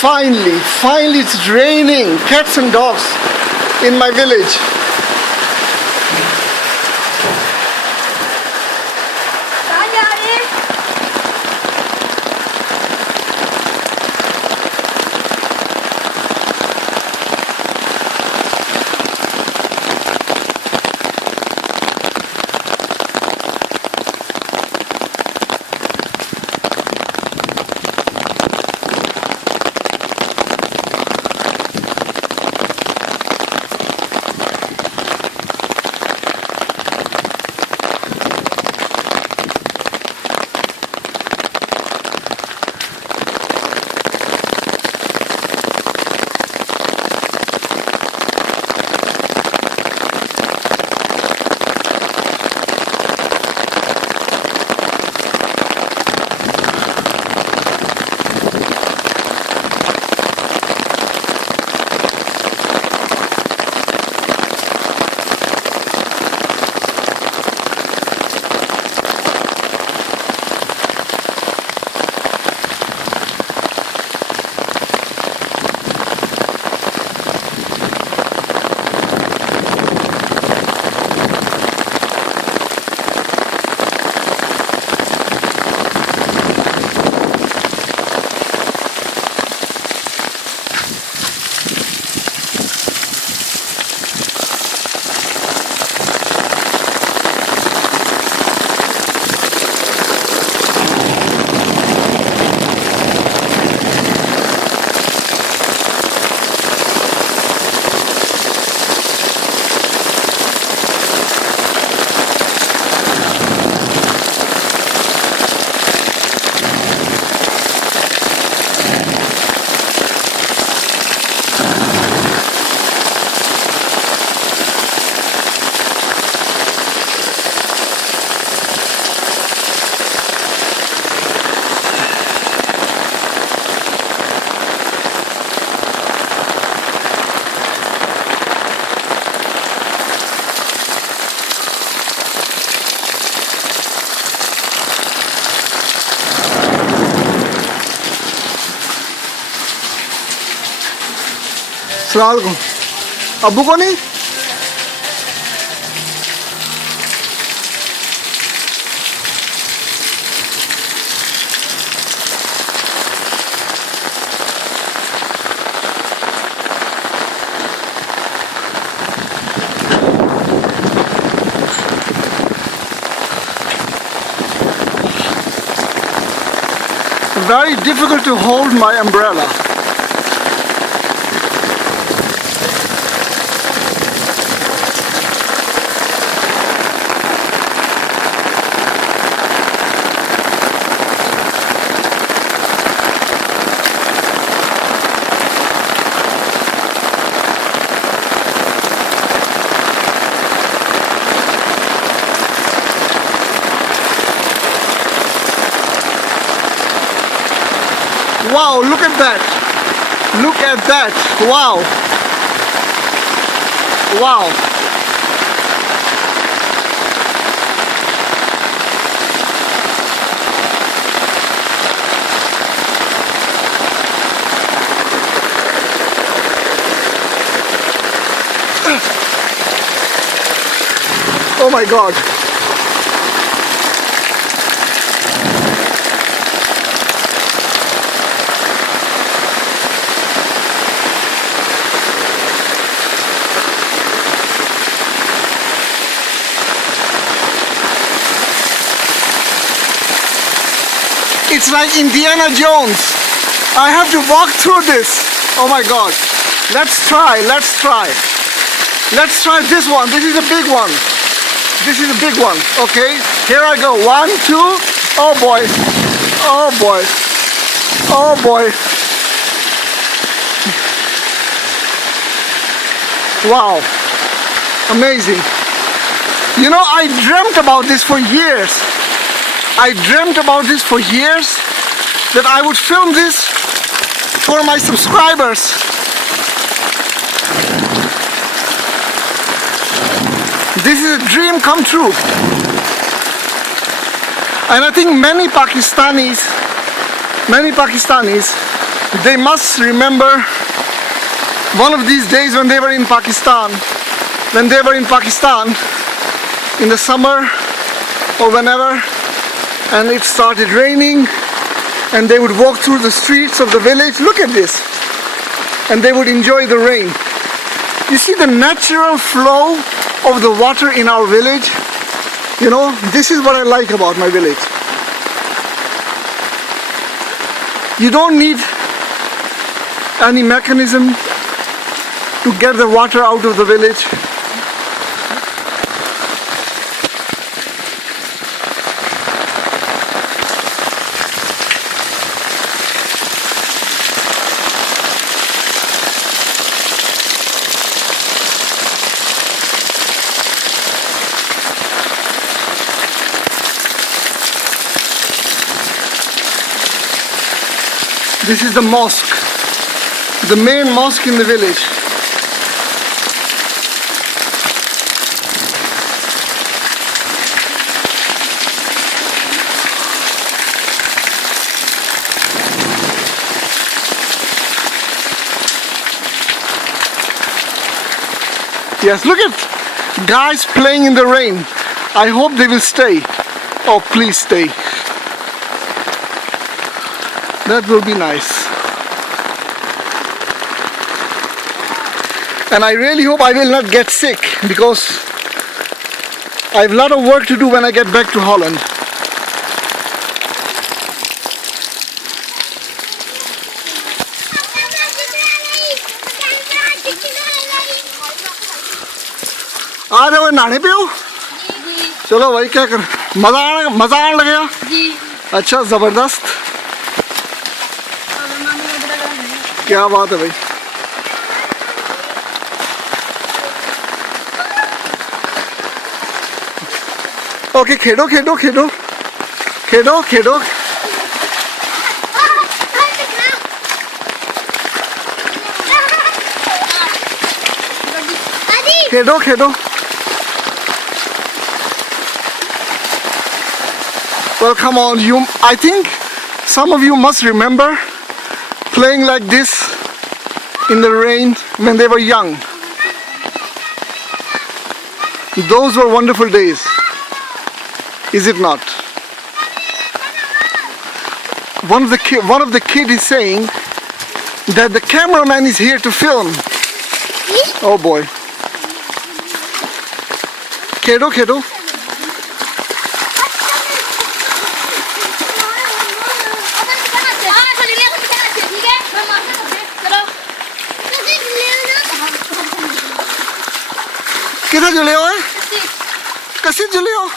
Finally it's raining cats and dogs in my village. अस्सलामुअलैकुम अब्बू को नहीं Very difficult to hold my umbrella. Wow, look at that. Look at that. Wow. Wow. Oh my God. It's like Indiana Jones. I have to walk through this. Oh my God. Let's try. Let's try this one. This is a big one. This is a big one. Okay, here I go. 1, 2. Oh boy. Oh boy. Oh boy. Wow. Amazing. You know, I dreamt about this for years. I dreamt about this for years, that I would film this for my subscribers. This is a dream come true. And I think many Pakistanis they must remember one of these days when they were in Pakistan. When they were in Pakistan in the summer or whenever, and it started raining, and they would walk through the streets of the village. Look at this. And they would enjoy the rain. You see the natural flow of the water in our village? You know, this is what I like about my village. You don't need any mechanism to get the water out of the village. This is the mosque, the main mosque in the village. Yes, look at guys playing in the rain. I hope they will stay. Oh, please stay. That will be nice. And I really hope I will not get sick, because I have a lot of work to do when I get back to Holland. आ जाओ नहाने पे हो? चलो भाई, क्या कर, मजा आने लगेगा? अच्छा, जबरदस्त, क्या बात है भाई। Okay, Khelo Khelo Khelo Khelo Khelo. Khelo Khelo. Well, come on, I think some of you must remember playing like this in the rain when they were young. Those were wonderful days, is it not? One of the kids is saying that the cameraman is here to film. Oh boy. Kedo kedo. किधर जुले हो? कसी जुले हो?